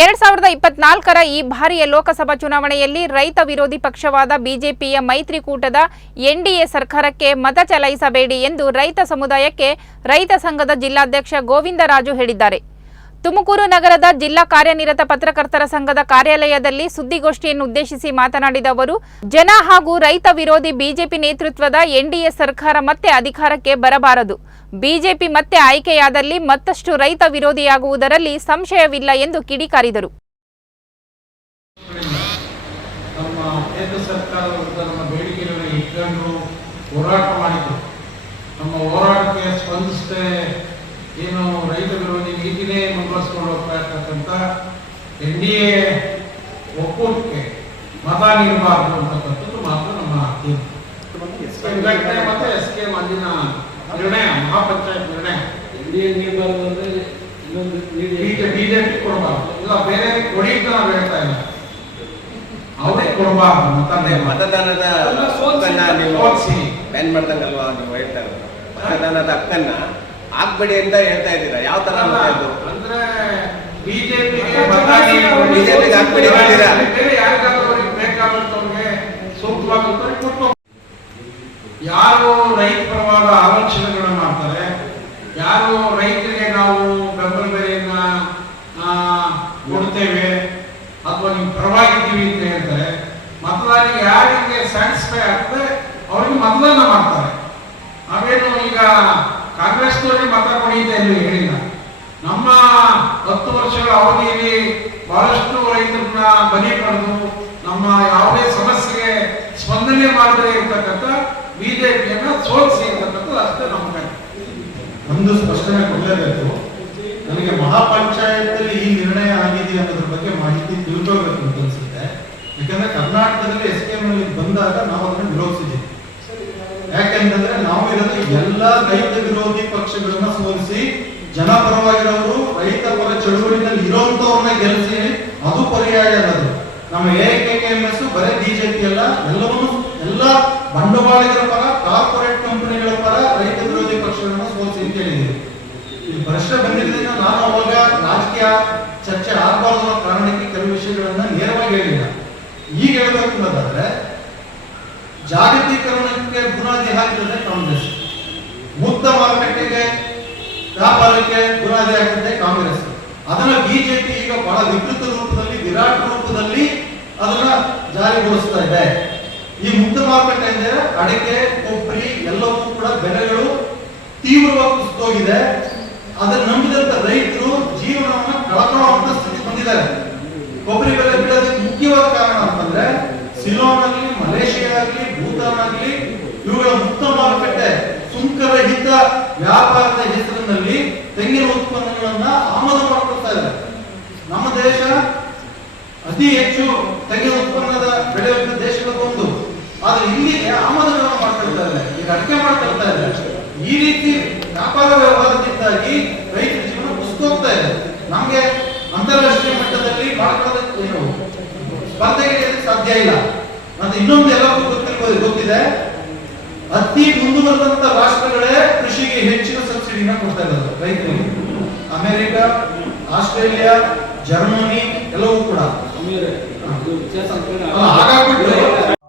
ಎರಡ್ ಸಾವಿರದ ಇಪ್ಪತ್ನಾಲ್ಕರ ಈ ಬಾರಿಯ ಲೋಕಸಭಾ ಚುನಾವಣೆಯಲ್ಲಿ ರೈತ ವಿರೋಧಿ ಪಕ್ಷವಾದ ಬಿಜೆಪಿಯ ಮೈತ್ರಿಕೂಟದ ಎನ್ಡಿಎ ಸರ್ಕಾರಕ್ಕೆ ಮತ ಚಲಾಯಿಸಬೇಡಿ ಎಂದು ರೈತ ಸಮುದಾಯಕ್ಕೆ ರೈತ ಸಂಘದ ಜಿಲ್ಲಾಧ್ಯಕ್ಷ ಗೋವಿಂದರಾಜು ಹೇಳಿದ್ದಾರೆ. ತುಮಕೂರು ನಗರದ ಜಿಲ್ಲಾ ಕಾರ್ಯನಿರತ ಪತ್ರಕರ್ತರ ಸಂಘದ ಕಾರ್ಯಾಲಯದಲ್ಲಿ ಸುದ್ದಿಗೋಷ್ಠಿಯನ್ನು ಉದ್ದೇಶಿಸಿ ಮಾತನಾಡಿದ ಅವರು, ಜನ ಹಾಗೂ ರೈತ ವಿರೋಧಿ ಬಿಜೆಪಿ ನೇತೃತ್ವದ ಎನ್ಡಿಎ ಸರ್ಕಾರ ಮತ್ತೆ ಅಧಿಕಾರಕ್ಕೆ ಬರಬಾರದು. ಬಿಜೆಪಿ ಮತ್ತೆ ಆಯ್ಕೆಯಾದಲ್ಲಿ ಮತ್ತಷ್ಟು ರೈತ ವಿರೋಧಿಯಾಗುವುದರಲ್ಲಿ ಸಂಶಯವಿಲ್ಲ ಎಂದು ಕಿಡಿಕಾರಿದರು. ನಮ್ಮ ಹೋರಾಟಕ್ಕೆ ಏನು ರೈತ ವಿರೋಧಿ ನೀತಿನೇ ಮುಂದುವರಿಸ್ಕೊಂಡು ಹೋಗ್ತಾ ಇರ್ತಕ್ಕಂಥ ಎನ್ ಡಿ ಎ ಒಕ್ಕೂಟಕ್ಕೆ ಮತ ನೀಡಬಾರದು ಅಂತಕ್ಕಂಥದ್ದು ಮಾತ್ರ ನಮ್ಮ ತೀರ್ಪು ಸಂಘಟನೆ ಮತ್ತೆ ಎಸ್ ಕೆ ಮಾಲಿನ ನಿರ್ಣಯ ಮಹಾಪಂಚಾಯತ್ ನಿರ್ಣಯ. ಎ ನೀಡಬಾರ್ದು ಅಂದ್ರೆ ಇನ್ನೊಂದು ಬಿಜೆಪಿ ಕೊಡಬಾರ್ದು. ಇಲ್ಲ ಬೇರೆ ಕೊಡಿ ಅಂತ ನಾವು ಹೇಳ್ತಾ ಇಲ್ಲ. ಅವ್ರಿಗೆ ಕೊಡಬಾರ್ದು ಮತ ಮತದಾನದ ಸೋಲ್ಸಿ. ನೀವು ಸೋಲ್ಸಿ. ಬ್ಯಾನ್ ಮಾಡ್ದಂಗಲ್ವಾ? ನೀವು ಹೇಳ್ತಾ ಇರೋದು. ಮತದಾನದ ಹಕ್ಕನ್ನ ಆಗ್ಬೇಡಿ ಅಂತ ಹೇಳ್ತಾ ಇದ್ದೀರಾ? ಯಾವ ತರ ಅಂದ್ರೆ ಬಿಜೆಪಿಗೆ ಬಿಜೆಪಿಗೆ ಕೊಟ್ಟು ಯಾರು ರೈತ ಪರವಾದ ಆಲೋಚನೆಗಳನ್ನ ಮಾಡ್ತಾರೆ ಯಾರು ರೈತರಿಗೆ ನಾವು ಬೆಂಬಲ ಬೆಲೆಯನ್ನ ಆ, ಕೊಡ್ತೇವೆ ಅಥವಾ ನಿಮ್ ಪರವಾಗಿದ್ದೀವಿ ಅಂತ ಹೇಳ್ತಾರೆ ಮತದಾರರಿಗೆ ಯಾರಿಗೆ ಸ್ಯಾಟಿಸ್ಫೈ ಆಗ್ತದೆ ಅವ್ರಿಗೆ ಮತದಾನ ಮಾಡ್ತಾರೆ. ನಾವೇನು ಈಗ ಕಾಂಗ್ರೆಸ್ನವರಿಗೆ ಮಾತ್ರ ಕೊಡಿ ಅಂತ ಹೇಳಿಲ್ಲ. ನಮ್ಮ ಹತ್ತು ವರ್ಷಗಳ ಅವಧಿಯಲ್ಲಿ ಬಹಳಷ್ಟು ರೈತರನ್ನ ಬಲಿ ಪಡೆದು ನಮ್ಮ ಯಾವುದೇ ಸಮಸ್ಯೆಗೆ ಸ್ಪಂದನೆ ಮಾಡದೇ ಇರ್ತಕ್ಕಂಥ ಬಿಜೆಪಿಯನ್ನ ಸೋಲಿಸಿ ಇರ್ತಕ್ಕಂಥದ್ದು ಅಷ್ಟೇ ನಮ್ಮ ಒಂದು ಸ್ಪಷ್ಟನೆ ಕೊಡಲೇಬೇಕು. ನನಗೆ ಮಹಾಪಂಚಾಯತ್ ಈ ನಿರ್ಣಯ ಆಗಿದೆ ಅನ್ನೋದ್ರ ಬಗ್ಗೆ ಮಾಹಿತಿ ತಿಳ್ಕೋಬೇಕು ಅಂತ ಅನ್ಸುತ್ತೆ. ಯಾಕಂದ್ರೆ ಕರ್ನಾಟಕದಲ್ಲಿ ಎಸ್ ಕೆ ಬಂದಾಗ ನಾವು ಅದನ್ನು ವಿರೋಧಿಸಿದ್ದೀವಿ ಯಾಕೆಂತಂದ್ರೆ ನಾವು ಇರೋದು ಎಲ್ಲ ರೈತ ವಿರೋಧಿ ಪಕ್ಷಗಳನ್ನ ಸೋಲಿಸಿ ಜನಪರವಾಗಿರೋರು ರೈತ ಪರ ಚಳುವಳಿನಲ್ಲಿ ಇರೋಂತವ್ರನ್ನ ಗೆಲ್ಲಿಸಿ ಅದು ಪರ್ಯಾಯ ಅನ್ನೋದು. ನಮ್ಮ A K K M S ಬರೀ ಬಿಜೆಪಿ ಅಲ್ಲ, ಎಲ್ಲವನ್ನು ಎಲ್ಲ ಬಂಡವಾಳಿಗರ ಪರ ಕಾರ್ಪೊರೇಟ್ ಕಂಪನಿಗಳ ಪರ ರೈತ ವಿರೋಧಿ ಪಕ್ಷಗಳನ್ನ ಸೋಲಿಸಿ ಅಂತ ಹೇಳಿದ್ದೀವಿ. ಈ ಭ್ರಷ್ಟ ಬಂದಿದ್ದರಿಂದ ನಾನು ಅವಾಗ ರಾಜಕೀಯ ಚರ್ಚೆ ಆಗಬಾರ್ದು ಅನ್ನೋ ಕಾರಣಕ್ಕೆ ಕೆಲವು ವಿಷಯಗಳನ್ನ ನೇರವಾಗಿ ಹೇಳಿಲ್ಲ. ಈಗ ಹೇಳ್ಬೇಕು ಅನ್ನೋದಾದ್ರೆ ಜಾಗತೀಕರಣಕ್ಕೆ ಬುನಾದಿ ಹಾಕಿದ್ರೆ ಕಾಂಗ್ರೆಸ್. ಮುಕ್ತ ಮಾರುಕಟ್ಟೆಗೆ ವ್ಯಾಪಾರಕ್ಕೆ ಬುನಾದಿ ಹಾಕಿದ್ರೆ ಕಾಂಗ್ರೆಸ್. ಅದನ್ನ ಬಿಜೆಪಿ ಈಗ ಬಹಳ ವಿಕೃತ ರೂಪದಲ್ಲಿ, ವಿರಾಟ್ ರೂಪದಲ್ಲಿ ಅದನ್ನ ಜಾರಿಗೊಳಿಸ್ತಾ ಇದೆ. ಈ ಮುಕ್ತ ಮಾರುಕಟ್ಟೆ ಅಂದ್ರೆ ಅಡಿಕೆ, ಕೊಬ್ಬರಿ, ಎಲ್ಲವೂ ಕೂಡ ಬೆಲೆಗಳು ತೀವ್ರವಾಗಿ ಕುಸಿತೋಗಿದೆ ಅದನ್ನ ನಂಬಿದಂತ ರೈತರು ಆಗಲಿ ಇವುಗಳ ಮುಕ್ತ ಮಾರುಕಟ್ಟೆ ಸುಂಕರಹಿತ ವ್ಯಾಪಾರದ ಹೆಸರಿನಲ್ಲಿ ತೆಂಗಿನ ಉತ್ಪನ್ನಗಳನ್ನ ಆಮದು ಮಾಡಿಕೊಳ್ತಾ ಇದೆ ನಮ್ಮ ದೇಶ ಅತಿ ಹೆಚ್ಚು ತೆಂಗಿನ ಉತ್ಪನ್ನದ ಬೆಳೆಯುವಂತ ದೇಶಗಳೊಂದು ಆದ್ರೆ ಇಲ್ಲಿಗೆ ಆಮದುಗಳನ್ನು ಮಾಡ್ಕೊಳ್ತಾ ಇದೆ ಈಗ ಅಡಿಕೆ ಮಾಡ್ಕೊಳ್ತಾ ಇದೆ ಈ ರೀತಿ ವ್ಯಾಪಾರ ವ್ಯವಹಾರದಿಂದಾಗಿ ರೈತರ ಜೀವನ ಕುಸಿದೋಗ್ತಾ ಇದೆ. ನಮ್ಗೆ ಅಂತಾರಾಷ್ಟ್ರೀಯ ಮಟ್ಟದಲ್ಲಿ ಮಾಡ್ಕೊಳ್ಳೋದಕ್ಕೆ ಸ್ಪರ್ಧೆಗೆ ಸಾಧ್ಯ ಇಲ್ಲ. ಮತ್ತೆ ಇನ್ನೊಂದು ಗೊತ್ತಿದೆ ಅತಿ ಮುಂದುವರೆದಂತ ರಾಷ್ಟ್ರಗಳೇ ಕೃಷಿಗೆ ಹೆಚ್ಚಿನ ಸಬ್ಸಿಡಿನ ಕೊಡ್ತಾ ಇರೋದು ರೈತರಿಗೆ ಅಮೆರಿಕ ಆಸ್ಟ್ರೇಲಿಯಾ ಜರ್ಮನಿ ಎಲ್ಲವೂ ಕೂಡ. ಇದು ಹಾಗಾಗ್ಬಿಟ್ಟು